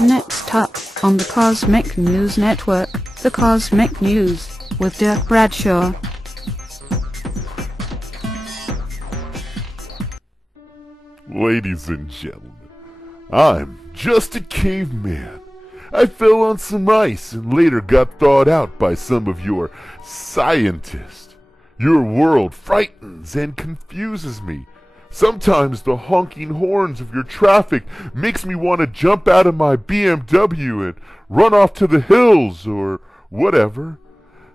Next up on the Cosmic News Network, the Cosmic News with Dirk Bradshaw. Ladies and gentlemen, I'm just a caveman. I fell on some ice and later got thawed out by some of your scientists. Your world frightens and confuses me. Sometimes the honking horns of your traffic makes me want to jump out of my BMW and run off to the hills or whatever.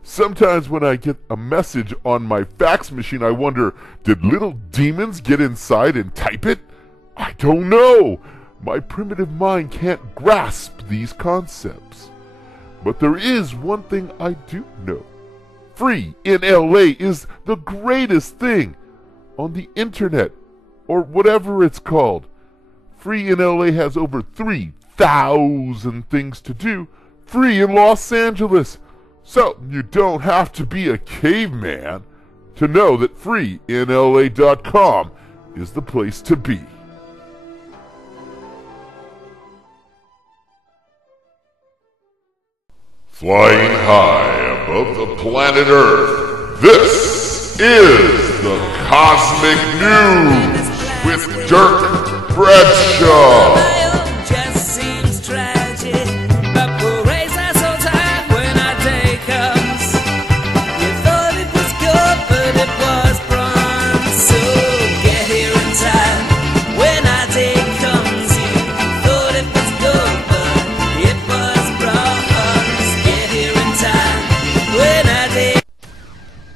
Sometimes when I get a message on my fax machine, I wonder, did little demons get inside and type it? I don't know. My primitive mind can't grasp these concepts. But there is one thing I do know. Free in LA is the greatest thing on the internet, or whatever it's called. Free in LA has over 3,000 things to do. Free in Los Angeles. So you don't have to be a caveman to know that freeinla.com is the place to be. Flying high above the planet Earth, this is the Cosmic News with Dirk Bradshaw.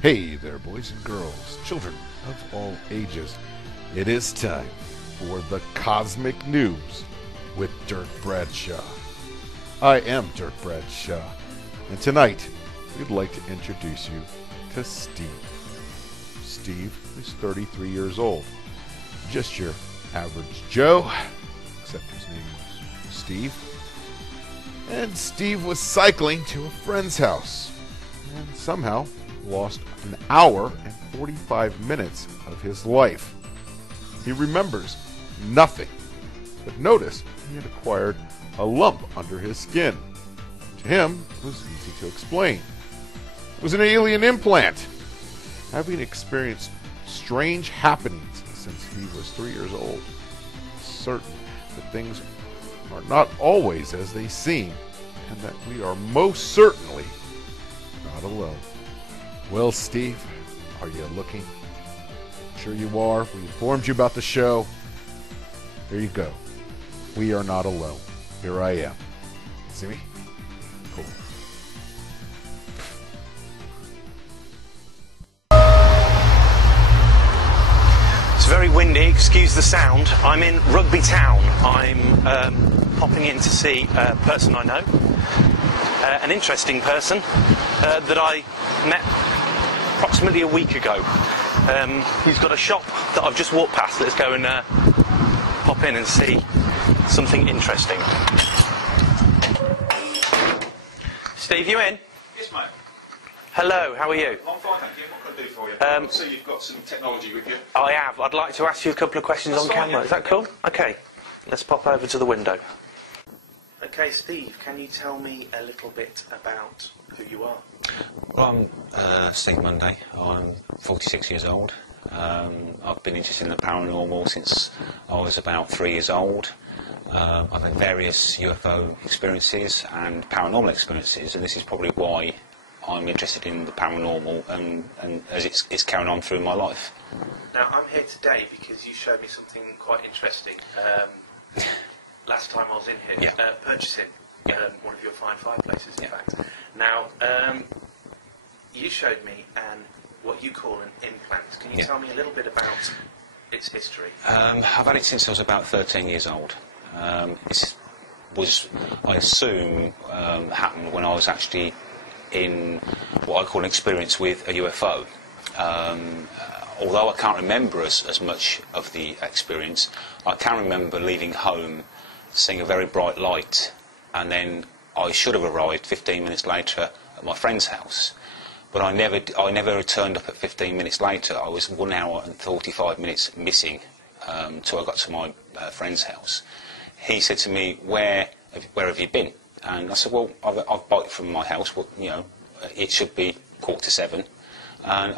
Hey there, boys and girls, children of all ages. It is time for the Cosmic News with Dirk Bradshaw. I am Dirk Bradshaw, and tonight we'd like to introduce you to Steve. Steve is 33 years old. Just your average Joe, except his name was Steve. And Steve was cycling to a friend's house, and somehow lost an hour and 45 minutes of his life. He remembers nothing, but noticed he had acquired a lump under his skin. To him, it was easy to explain. It was an alien implant. Having experienced strange happenings since he was 3 years old, it's certain that things are not always as they seem, and that we are most certainly not alone. Well, Steve, are you looking? I'm sure you are. We informed you about the show. There you go. We are not alone. Here I am. See me? Cool. It's very windy, excuse the sound. I'm in Rugby Town. I'm popping in to see a person I know. An interesting person that I met approximately a week ago. He's got a shop that I've just walked past. Let's go and pop in and see something interesting. Steve, you in? Yes, mate. Hello, how are you? I'm fine, thank you. What can I do for you? I see you've got some technology with you. I have. I'd like to ask you a couple of questions on camera. Is that cool? Okay. Let's pop over to the window. Okay, Steve, can you tell me a little bit about who you are? Well, I'm Steve Monday. I'm 46 years old. I've been interested in the paranormal since I was about 3 years old. I've had various UFO experiences and paranormal experiences, and this is probably why I'm interested in the paranormal and as it's carrying on through my life. Now, I'm here today because you showed me something quite interesting. Last time I was in here, purchasing one of your fine fireplaces, in fact. Now, you showed me what you call an implant. Can you tell me a little bit about its history? I've had it since I was about 13 years old. This was, I assume, happened when I was actually in what I call an experience with a UFO. Although I can't remember as much of the experience, I can remember leaving home, seeing a very bright light, and then I should have arrived 15 minutes later at my friend's house. But I never turned up at 15 minutes later. I was 1 hour and 45 minutes missing till I got to my friend's house. He said to me, "Where where have you been? And I said, well, I've biked from my house. Well, you know, it should be 6:45. And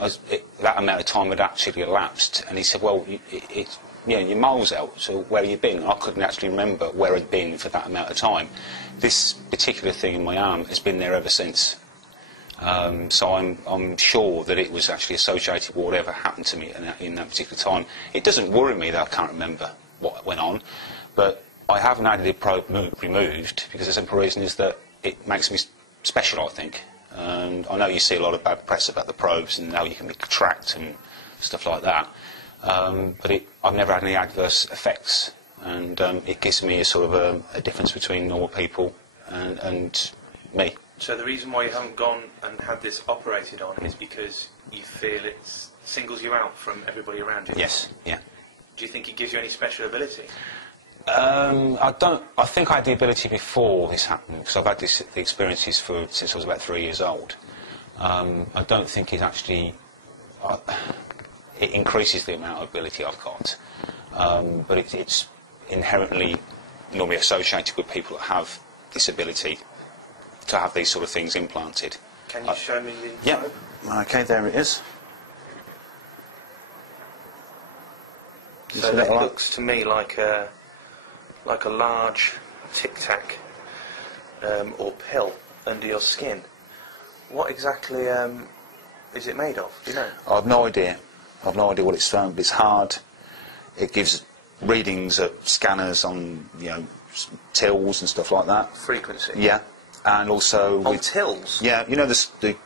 that amount of time had actually elapsed. And he said, well, you know, you're miles out, so where have you been? I couldn't actually remember where I'd been for that amount of time. This particular thing in my arm has been there ever since. So I'm sure that it was actually associated with whatever happened to me in that particular time. It doesn't worry me that I can't remember what went on, but I haven't had the probe removed because the simple reason is that it makes me special, I think. And I know you see a lot of bad press about the probes and how you can be tracked and stuff like that, but I've never had any adverse effects, and it gives me a sort of a difference between normal people and me. So the reason why you haven't gone and had this operated on is because you feel it singles you out from everybody around you? Yes, yeah. Do you think it gives you any special ability? I think I had the ability before this happened, because I've had the experiences since I was about 3 years old. I don't think it actually it increases the amount of ability I've got, but it's inherently normally associated with people that have this ability to have these sort of things implanted. Can you show me the yeah. probe? Okay, there it is. So that looks to me like a large tic-tac or pill under your skin. What exactly is it made of? Do you know? I've no idea. I've no idea what it's from, but it's hard. It gives readings at scanners on, you know, tills and stuff like that. Frequency? Yeah, and also... On tills? Yeah, you know the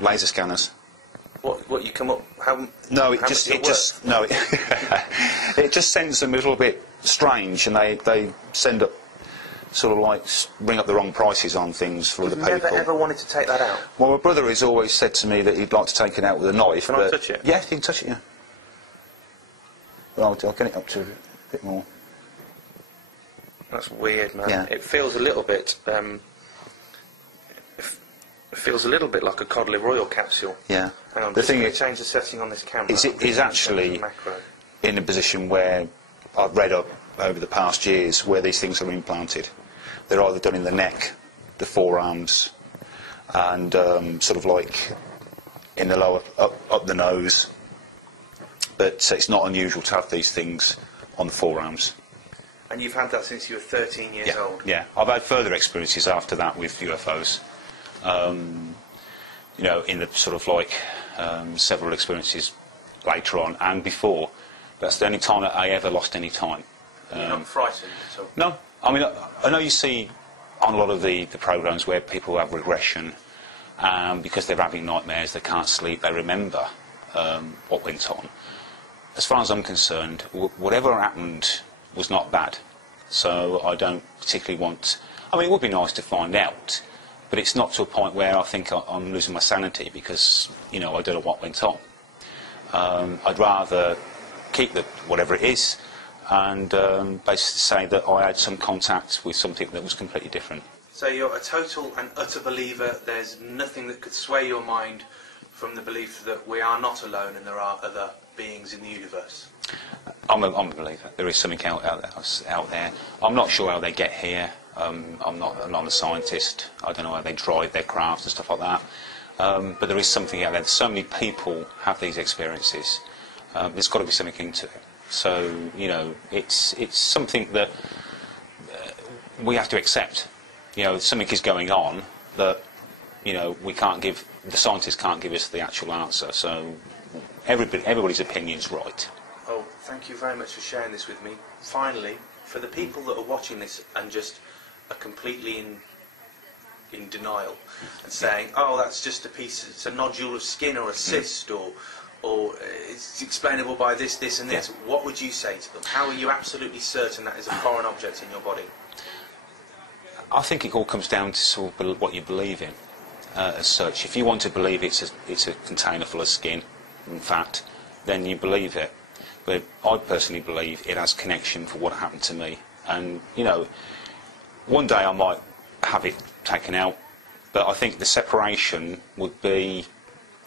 laser scanners? What you come up... No, it just sends them a little bit strange, and they send up sort of like ring up the wrong prices on things for other people. You've never ever wanted to take that out? Well, my brother has always said to me that he'd like to take it out with a knife. Can I touch it? Yeah, you can touch it, yeah. Well, I'll get it up to a bit more. That's weird, man. Yeah. It feels a little bit... it feels a little bit like a cod liver oil capsule. Yeah. Hang on, the just thing is, change the setting on this camera. Is actually in a position where I've read up over the past years where these things are implanted. They're either done in the neck, the forearms, and sort of like in the lower, up the nose. But it's not unusual to have these things on the forearms. And you've had that since you were 13 years old? Yeah, I've had further experiences after that with UFOs. You know, in the sort of like several experiences later on and before. That's the only time that I ever lost any time. You're not frightened at all? No. I mean, I know you see on a lot of the programmes where people have regression because they're having nightmares, they can't sleep, they remember what went on. As far as I'm concerned, whatever happened was not bad. So I don't particularly want... I mean, it would be nice to find out, but it's not to a point where I think I'm losing my sanity because, you know, I don't know what went on. I'd rather keep whatever it is and basically say that I had some contact with something that was completely different. So you're a total and utter believer. There's nothing that could sway your mind from the belief that we are not alone and there are other beings in the universe? I'm a believer. There is something out there. I'm not sure how they get here. I'm not a scientist. I don't know how they drive their crafts and stuff like that. But there is something out there. So many people have these experiences. There's got to be something into it. So, you know, it's something that we have to accept. You know, something is going on that, you know, the scientists can't give us the actual answer. So everybody's opinion's right. Oh, thank you very much for sharing this with me. Finally, for the people that are watching this and just are completely in denial and saying, oh, that's just it's a nodule of skin or a cyst or it's explainable by this, this and this, what would you say to them? How are you absolutely certain that is a foreign object in your body? I think it all comes down to sort of what you believe in as such. If you want to believe it's a container full of skin and fat, then you believe it. But I personally believe it has connection for what happened to me. And, you know, one day I might have it taken out, but I think the separation would be,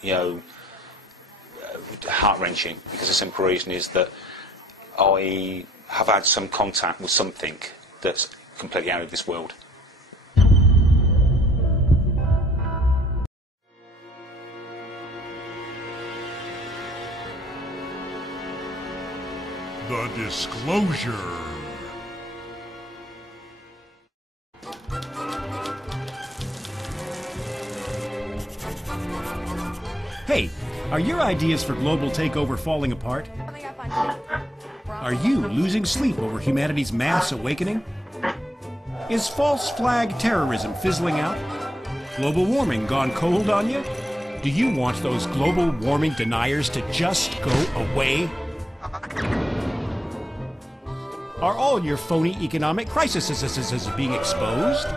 you know, heart-wrenching, because the simple reason is that I have had some contact with something that's completely out of this world. Disclosure. Hey, are your ideas for global takeover falling apart? Are you losing sleep over humanity's mass awakening? Is false flag terrorism fizzling out? Global warming gone cold on you? Do you want those global warming deniers to just go away? Are all your phony economic crises being exposed?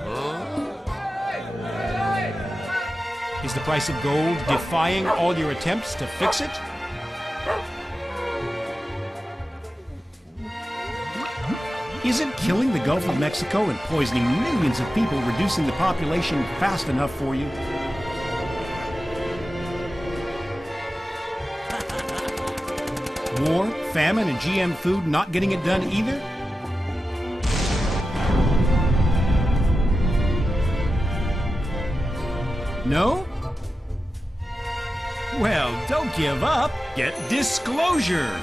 Is the price of gold defying all your attempts to fix it? Isn't killing the Gulf of Mexico and poisoning millions of people reducing the population fast enough for you? War, famine, and GM food not getting it done either? No? Well, don't give up. Get disclosure.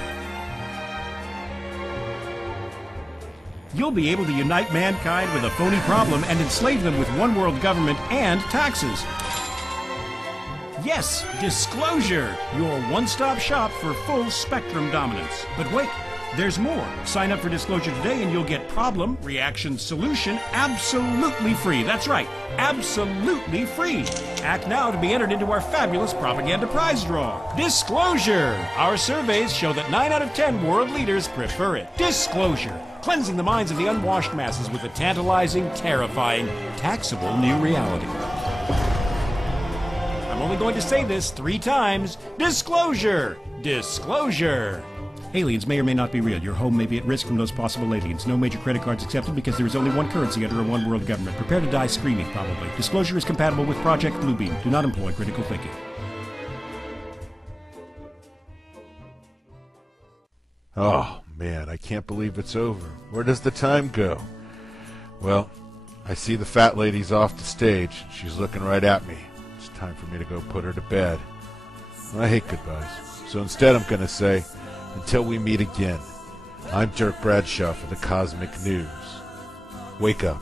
You'll be able to unite mankind with a phony problem and enslave them with one world government and taxes. Yes, disclosure, your one-stop shop for full spectrum dominance. But wait, there's more. Sign up for Disclosure today and you'll get problem, reaction, solution absolutely free. That's right, absolutely free. Act now to be entered into our fabulous propaganda prize draw. Disclosure! Our surveys show that 9 out of 10 world leaders prefer it. Disclosure, cleansing the minds of the unwashed masses with a tantalizing, terrifying, taxable new reality. I'm only going to say this 3 times. Disclosure! Disclosure! Aliens may or may not be real. Your home may be at risk from those possible aliens. No major credit cards accepted because there is only one currency under a one world government. Prepare to die screaming, probably. Disclosure is compatible with Project Bluebeam. Do not employ critical thinking. Oh, man, I can't believe it's over. Where does the time go? Well, I see the fat lady's off the stage. She's looking right at me. It's time for me to go put her to bed. I hate goodbyes. So instead I'm going to say, until we meet again, I'm Dirk Bradshaw for the Cosmic News. Wake up.